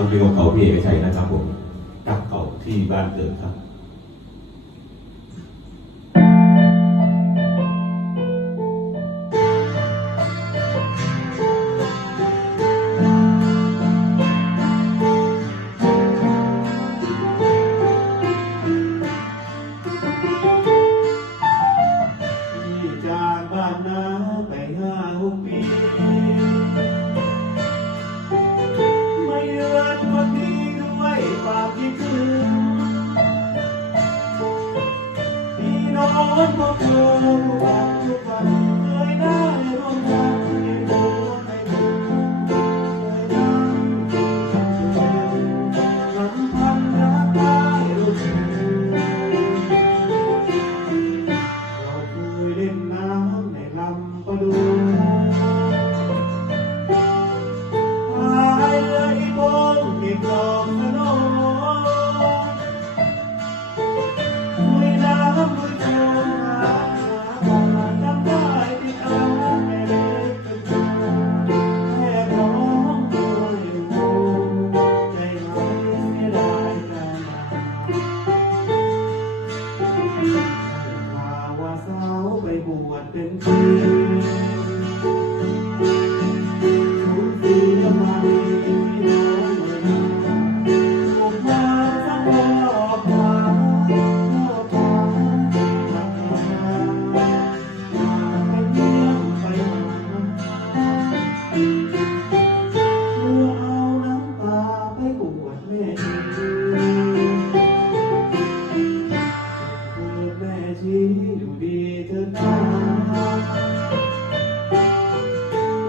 เอาเพลงของเขาพี่เอกชัยนะครับผมกับเก่าที่บ้านเกิดครับจากบ้านนาไป5-6 ปีไม่เลือนคนนี้ด้วยความคิดถึงพี่น้องก็เคยทุกวันเคยได้ร่วมกันในโบสถ์ในบุญเคยนั่งลำพันรักได้รู้สึกเราเคยเล่นน้ำในลำประดูพายเรืออีโป่งเก็บดอกขนมลุยน้ำลุยโคลนหาบ้านจำได้ที่อาแม่เล็กเป็นตัวแค่ร้องด้วยโฮใจหายเสียดายการข่าวว่าสาวไปบวชเป็นชีสูญเสียมาดีพี่น้องเมื่อนาถูกมาสังวรหลอกมาล่อตาหักหลังอยากไปเยี่ยมไปหาเมื่อเอาน้ำตาไปบวชแม่ชีเกิดแม่ชีอยู่ดีเถิดนา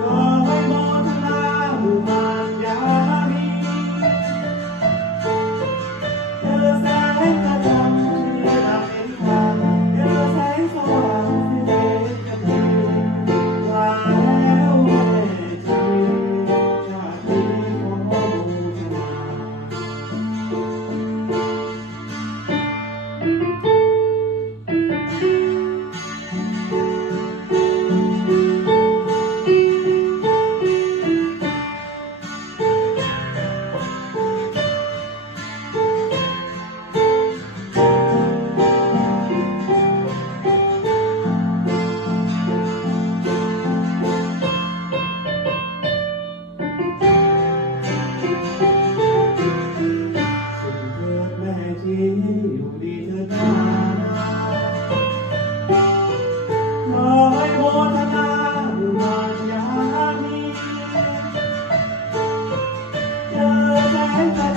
ขอให้โมทนาหมู่มารยามีเจอแสงกระจ่างที่ดับเห็นทางเจอแสงสว่างที่เป็นกระเทียมมาแล้วแม่ชีชาตินี้ขอบูชา แม่ชีอยู่ดีเถิดนาขอให้โมทนาหมู่มารยามีเจอแสงกระ